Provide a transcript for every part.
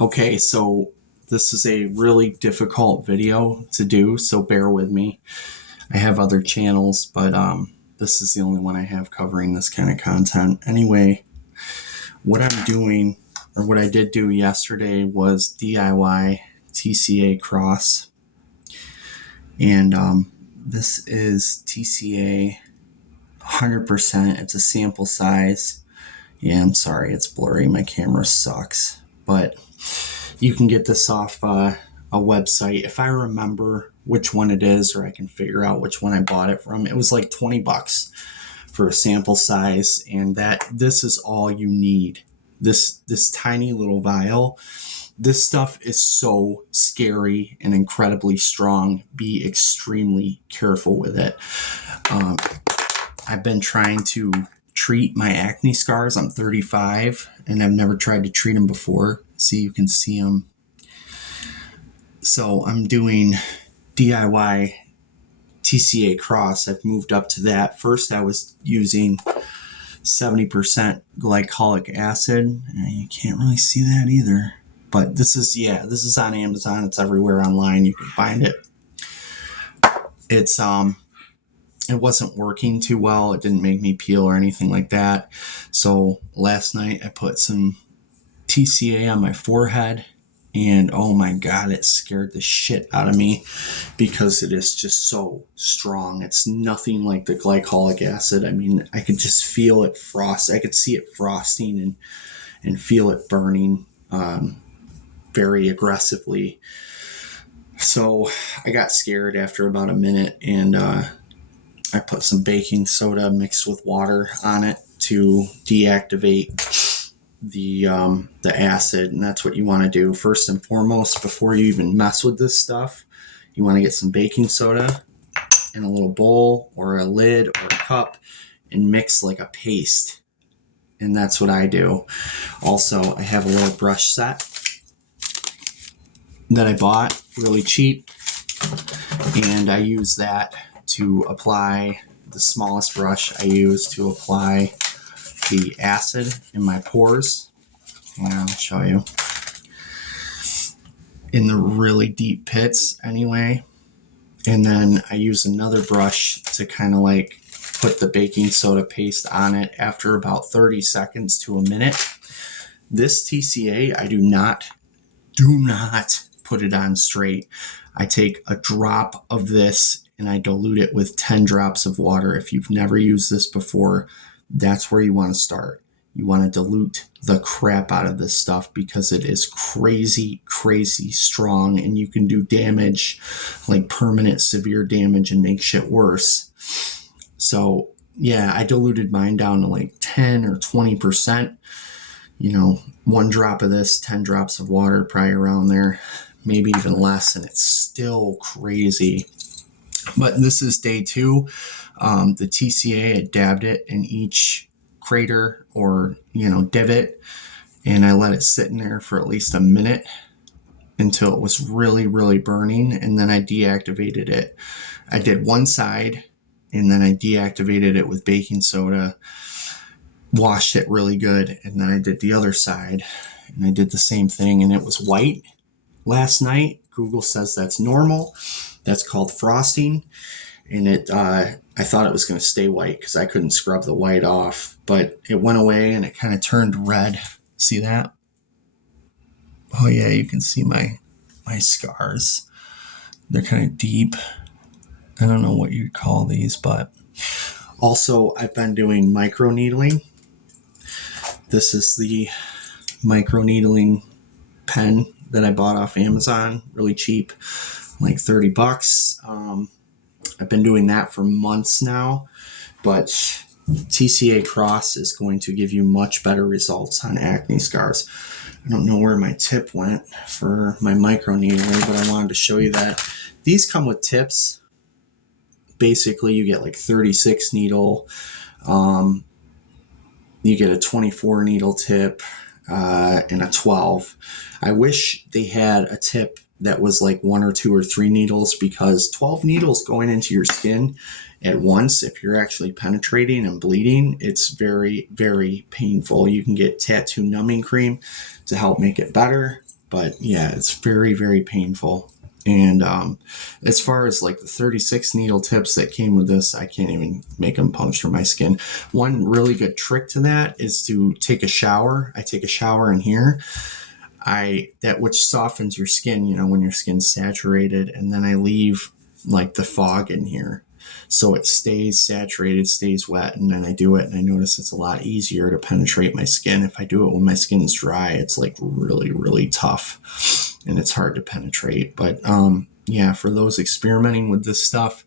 Okay, so this is a really difficult video to do, so bear with me. I have other channels, but this is the only one I have covering this kind of content. Anyway, what I'm doing, or what I did do yesterday, was DIY TCA cross. And this is TCA 100%. It's a sample size. Yeah, I'm sorry, it's blurry. My camera sucks. But you can get this off a website. If I remember which one it is, or I can figure out which one I bought it from, it was like 20 bucks for a sample size. And this is all you need. This tiny little vial. This stuff is so scary and incredibly strong. Be extremely careful with it. I've been trying to treat my acne scars. I'm 35 and I've never tried to treat them before. See, you can see them. So I'm doing DIY TCA cross. I've moved up to that. First I was using 70% glycolic acid. You can't really see that either. But this is on Amazon. It's everywhere online. You can find it. It wasn't working too well. It didn't make me peel or anything like that. So last night I put some TCA on my forehead, and oh my God, it scared the shit out of me because it is just so strong. It's nothing like the glycolic acid. I mean, I could just feel it frost. I could see it frosting and feel it burning very aggressively. So I got scared after about a minute, and I put some baking soda mixed with water on it to deactivate the acid. And that's what you want to do first and foremost before you even mess with this stuff. You want to get some baking soda in a little bowl or a lid or a cup and mix like a paste. And that's what I do. Also, I have a little brush set that I bought really cheap, and I use that to apply the smallest brush I use to apply the acid in my pores. And I'll show you. In the really deep pits anyway. And then I use another brush to kind of like put the baking soda paste on it after about 30 seconds to a minute. This TCA, I do not put it on straight. I take a drop of this and I dilute it with 10 drops of water. If you've never used this before, that's where you want to start. You want to dilute the crap out of this stuff because it is crazy, crazy strong, and you can do damage, like permanent severe damage, and make shit worse. So yeah, I diluted mine down to like 10 or 20%. You know, 1 drop of this, 10 drops of water, probably around there, maybe even less, and it's still crazy. But this is day 2. The TCA, I dabbed it in each crater or, divot, and I let it sit in there for at least a minute until it was really, really burning, and then I deactivated it. I did one side, and then I deactivated it with baking soda, washed it really good, and then I did the other side, and I did the same thing, and it was white last night. Google says that's normal. That's called frosting, and I thought it was going to stay white because I couldn't scrub the white off, but it went away and it kind of turned red. See that? Oh yeah, you can see my scars. They're kind of deep. I don't know what you'd call these, but also I've been doing microneedling. This is the microneedling pen that I bought off Amazon, really cheap, like 30 bucks. I've been doing that for months now, but TCA Cross is going to give you much better results on acne scars. I don't know where my tip went for my microneedling, but I wanted to show you that. These come with tips. Basically, you get like 36 needle. You get a 24 needle tip and a 12. I wish they had a tip that was like 1 or 2 or 3 needles, because 12 needles going into your skin at once, if you're actually penetrating and bleeding, it's very, very painful. You can get tattoo numbing cream to help make it better. But yeah, it's very, very painful. And as far as like the 36 needle tips that came with this, I can't even make them puncture my skin. One really good trick to that is to take a shower. I take a shower in here. Which softens your skin, you know, when your skin's saturated, and then I leave like the fog in here. So it stays saturated, stays wet, and then I do it, and I notice it's a lot easier to penetrate my skin. If I do it when my skin's dry, it's like really, really tough, and it's hard to penetrate. But yeah, for those experimenting with this stuff,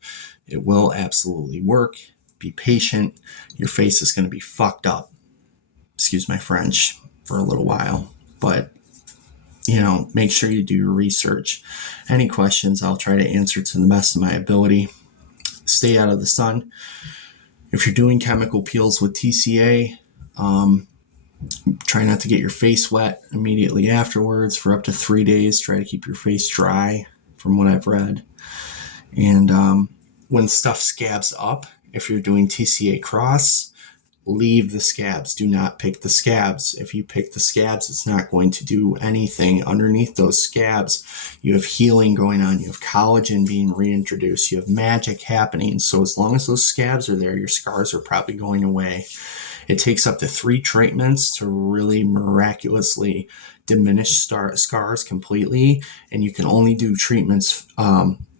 it will absolutely work. Be patient. Your face is going to be fucked up, excuse my French, for a little while. But, you know, make sure you do your research. Any questions, I'll try to answer to the best of my ability. Stay out of the sun. If you're doing chemical peels with TCA, try not to get your face wet immediately afterwards for up to 3 days. Try to keep your face dry, from what I've read. And when stuff scabs up, if you're doing TCA cross, leave the scabs. Do not pick the scabs. If you pick the scabs, it's not going to do anything. Underneath those scabs, you have healing going on. You have collagen being reintroduced. You have magic happening. So as long as those scabs are there, your scars are probably going away. It takes up to 3 treatments to really miraculously diminish scars completely. And you can only do treatments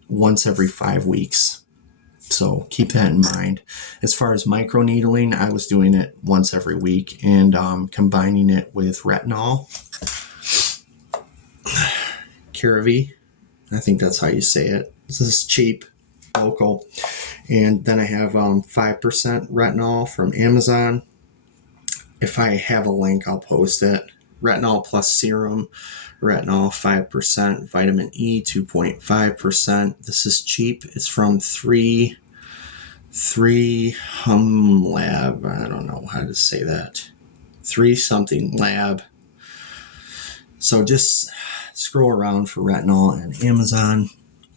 once every 5 weeks. So keep that in mind. As far as microneedling, I was doing it once every week and combining it with retinol. CeraVe, I think that's how you say it. This is cheap, local. And then I have 5% retinol from Amazon. If I have a link, I'll post it. Retinol plus serum, retinol 5%, vitamin E 2.5%. This is cheap. It's from 3 Lab. I don't know how to say that. 3 something lab. So just scroll around for retinol and Amazon.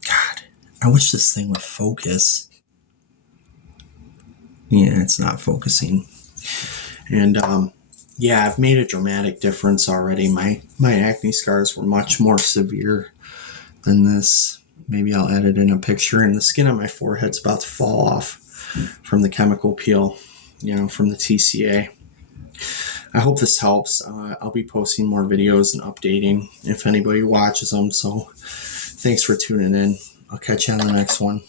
God, I wish this thing would focus. Yeah, it's not focusing. And yeah, I've made a dramatic difference already. My acne scars were much more severe than this. Maybe I'll edit in a picture, and the skin on my forehead's about to fall off from the chemical peel, you know, from the TCA. I hope this helps. I'll be posting more videos and updating if anybody watches them. So thanks for tuning in. I'll catch you on the next one.